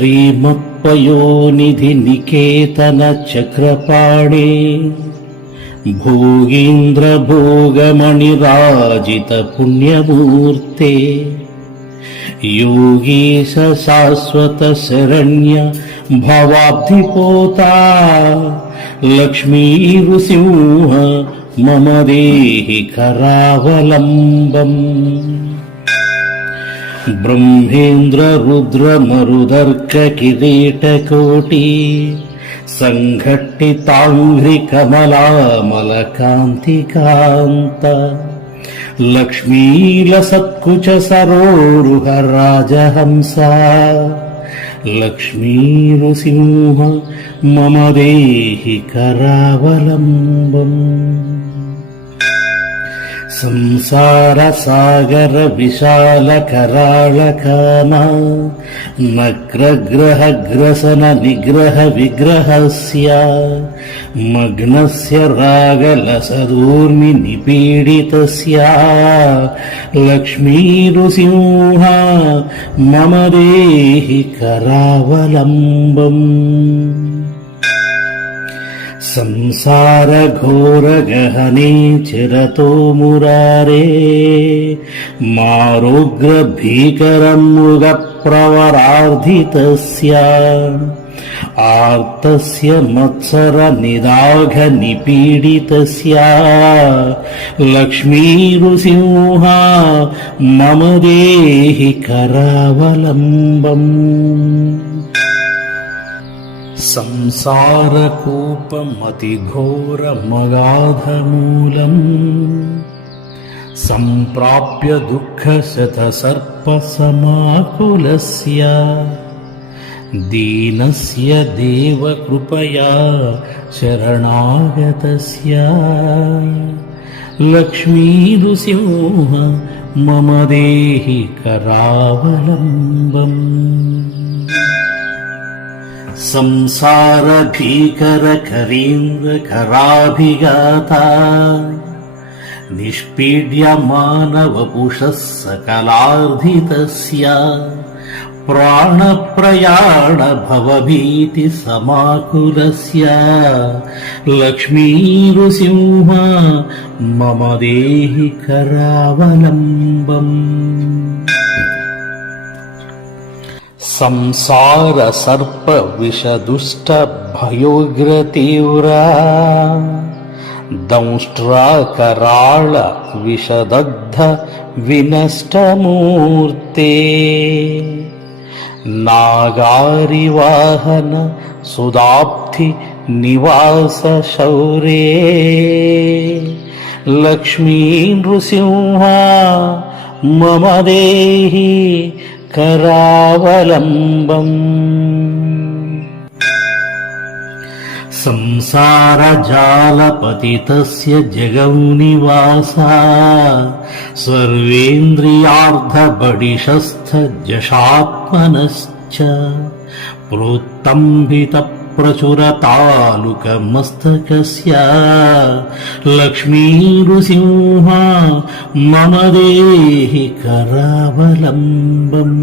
श्रीमत्पयोनिधि निकेतन चक्रपाणे भोगीन्द्र भोगमणिराजित पुण्यमूर्ते योगीश शाश्वत शरण्य भवाब्धिपोता लक्ष्मी नृसिंह मम देहि करावलम्बम्। ब्रह्मेन्द्र रुद्र मरुदर्क किरीटकोटि संघट्टिताङ्घ्रिकमलामलकान्तिकान्त लक्ष्मीलसत्कुच सरोरुह राजहंसा लक्ष्मी नृसिंह मम देहि करावलम्बम्। संसार सागर विशाल कराळकाना नग्रग्रह ग्रसन निग्रह विग्रहस्य मग्नस्य रागलसदूर्मि निपीडितस्य लक्ष्मी नृसिंह मम देहि करावलम्बम्। संसार घोर गहने चिरतो मुरारे मारोग्र भीकरं मृग प्रवरार्धितस्य आर्तस्य मत्सर निदाघ निपीडितस्य लक्ष्मी नृसिंह मम देहि करावलम्बम्। संसारकूपमतिघोरमगाधमूलम् सम्प्राप्य दुःखशतसर्पसमाकुलस्य दीनस्य देवकृपया शरणागतस्य लक्ष्मी नृसिंह मम देहि करावलम्बम्। संसार भीकर करीन्द्र कराभिघाता निष्पीड्य मानवपुषः सकलार्धितस्य प्राणप्रयाण भवभीति समाकुलस्य लक्ष्मी नृसिंह मम देहि करावलम्बम्। संसार सर्प विषदुष्ट भयोग्र तीव्र दंष्ट्रा कराळ विषदग्ध विनष्ट मूर्ते नागारिवाहन सुदाब्धि निवास शौर्ये लक्ष्मी नृसिंह मम देहि करावलम्बम्। संसार जालपतितस्य जगौनिवासा सर्वेन्द्रियार्धबडिशस्थ जशात्मनश्च प्रोत्तम्भित प्रचुरतालुकमस्तकस्य लक्ष्मी नृसिंह मम देहि करावलम्बम्।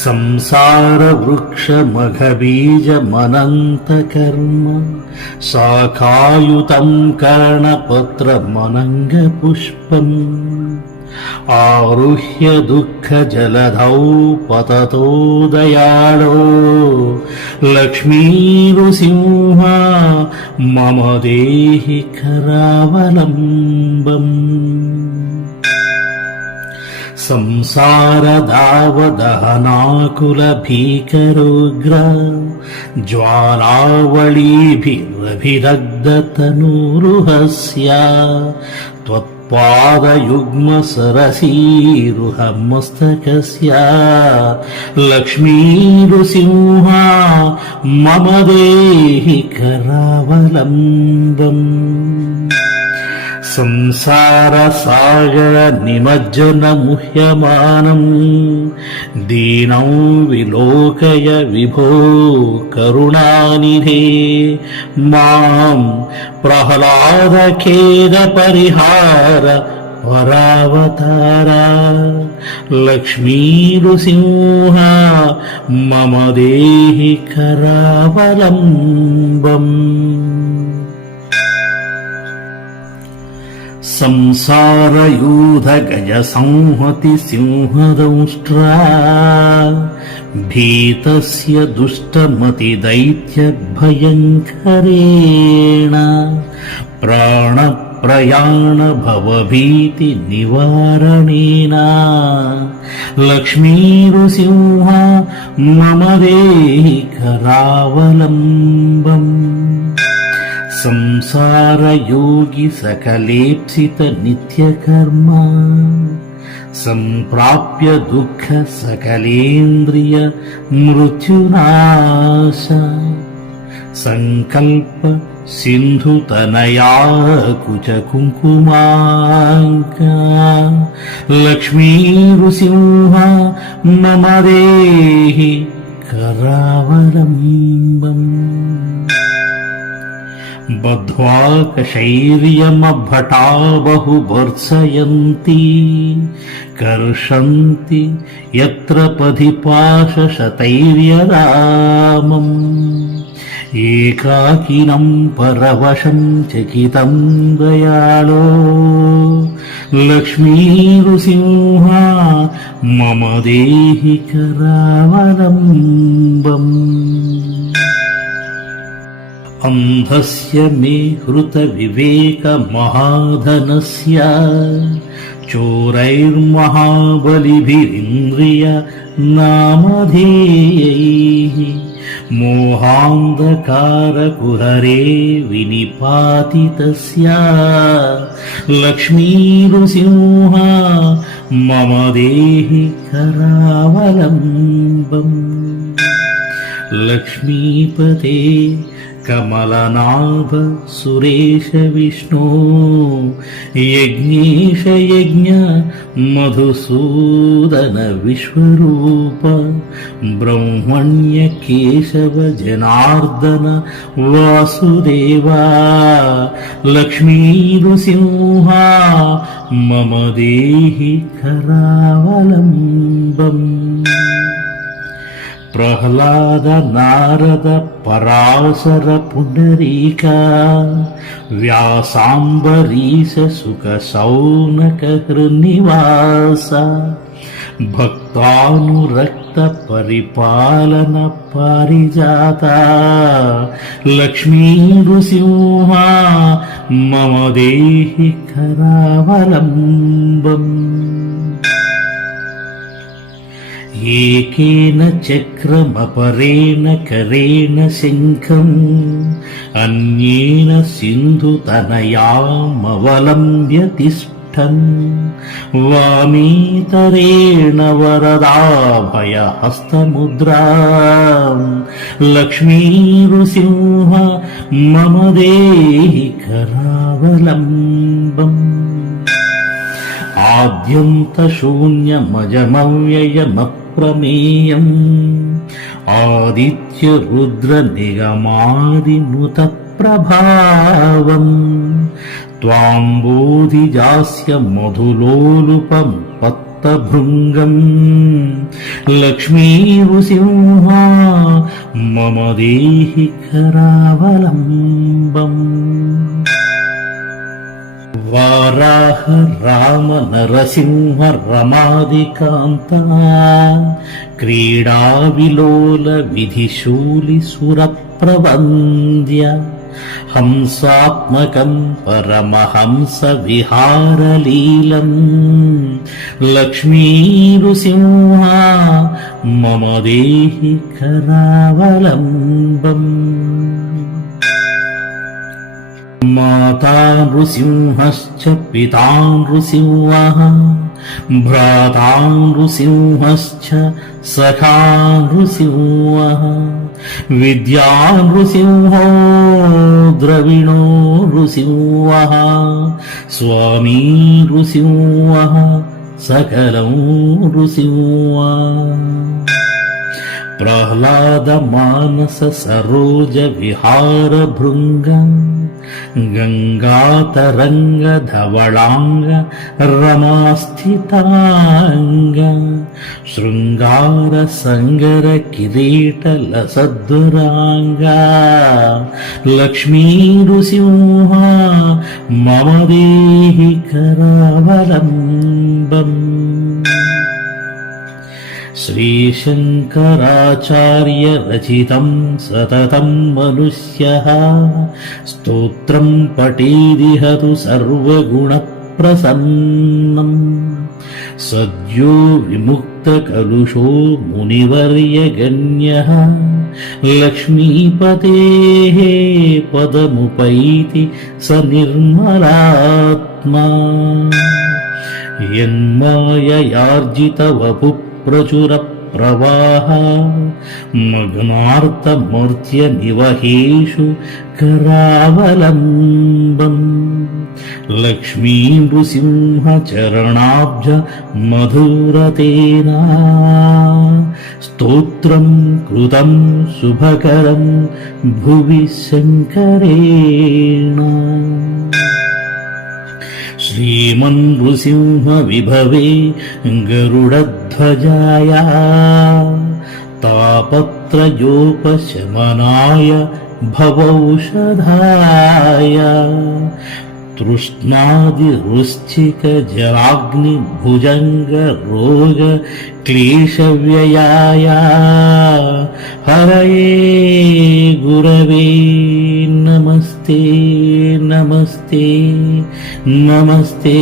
संसार वृक्ष मघबीज मनन्तकर्म शाखायुतं कर्णपत्र मनंग पुष्पम् आरुह्य दुःख जलधौ पततो दयाळो लक्ष्मी नृसिंह मम देहि करावलम्बम्। संसार दावदहनाकुल भीकरोग्र ज्वालावळीभिरभिदग्धतनूरुहस्य त्वत्पादयुग्म सरसीरुहमस्तकस्य लक्ष्मी नृसिंह मम देहि करावलम्बम्। संसार सागर निमज्जन मुह्यमानं दीनं विलोकय विभो करुणानिधे मां प्रह्लाद खेद परिहार పరావతారా లక్ష్మీనృసింహ మమ దేహి కరావలంబం. సంసారయూధ గజ సంహతి సింహదంష్ట్రా భీతస్య దుష్టమతి దైత్య భయంకరేణ ప్రాణ ప్రయాణ భవభీతి నివారణేన లక్ష్మీనృసింహ మమ దేహి కరావలంబం. సంసారయోగి సకలేప్సిత నిత్యకర్మ సంప్రాప్య దుఃఖ సకలేంద్రియ మృత్యునాశ సంకల్ప సింధుతనయా కుచ కుంకుమాంక లక్ష్మీనృసింహ మమ దేహి కరావలంబం. బద్ధ్వా కశైర్యమభటా బహుభర్త్సయంతి కర్షంతి యత్ర పథి పాశశతైర్యరామం ఏకాకినం పరవశం చకితం దయాళో లక్ష్మీనృసింహ మమ దేహి కరావలంబం. అంధస్య మే హృత వివేక మహాధనస్య చోరైర్మహాబలిభిరింద్రియ నామధేయైః మోహాంధకారకుహరే వినిపాతితస్య లక్ష్మీనృసింహ మమ దేహి కరావలంబం. లక్ష్మీపతే కమలనాభ సురేశ విష్ణో యజ్ఞేశ యజ్ఞ మధుసూదన విశ్వరూప బ్రహ్మణ్య కేశవ జనార్దన వాసుదేవా లక్ష్మీనృసింహ మమ దేహి కరావలంబం. ప్రహ్లాద నారద పరాశర పుండరీక వ్యాసాంబరీశ సుఖ శౌనక హృన్నివాస భక్తానురక్త పరిపాలన పారిజాత లక్ష్మీనృసింహ మమ దేహి కరావలంబం. ఏకేన చక్రమపరేణ కరేణ శంఖం అన్యేన సింధుతనయామవలంబ్య తిష్టన్ వామేతరేణ వరదాభయహస్తముద్రాం లక్ష్మీనృసింహ మమ దేహి కరావలంబం. ఆద్యంతశూన్యమజమవ్యయమప్రమేయం ఆదిత్యరుద్రనిగమాదినుత ప్రభావం త్వాంబోధిజాస్య మధులోలుపం పత్తభృంగం లక్ష్మీనృసింహ మమ దేహి కరావలంబం. వారాహ రామ నరసింహ రమాదికాంత క్రీడా విలోల విధిశూలి సురప్రవంద్య హంసాత్మకం పరమహంస విహారలీలం లక్ష్మీనృసింహ మమ దేహి కరావలంబం. మాతా నృసింహశ్చ పితా నృసింహః భ్రాతా నృసింహశ్చ సఖా నృసింహః విద్యా నృసింహో ద్రవిణో నృసింహః స్వామీ నృసింహః సకలం నృసింహః. प्रह्लादमानस सरोज विहार भृङ्गम् गङ्गातरङ्गधवलाङ्ग रमास्थिताङ्ग शृङ्गार सङ्गर किरीटलसद्वराङ्गा लक्ष्मी नृसिंहा मम देहि करावलम्बम्। श्रीशङ्कराचार्य रचितं सततं मनुष्यः स्तोत्रं पठेदिह तु सर्वगुणप्रसन्नम्। सद्यो विमुक्तकलुषो मुनिवर्यगण्यः लक्ष्मीपतेः पदमुपैति स निर्मलात्मा। यन्माययार्जितवपु प्रचुर प्रवाह मग्नार्तमूर्त्य निवहेषु करावलम्बम्। लक्ष्मी नृसिंह चरणाब्ज मधुरतेना स्तोत्रं कृतं शुभकरं भुवि शङ्करेण। श्रीमन्नृसिंह विभवे गरुडध्वजाया तापत्रयोपशमनाय भवौषधाय तृष्णादिवृश्चिकजलाग्निभुजङ्गरोग क्लेशव्ययाय हरये गुरवे नमस्ते नमस्ते नमस्ते।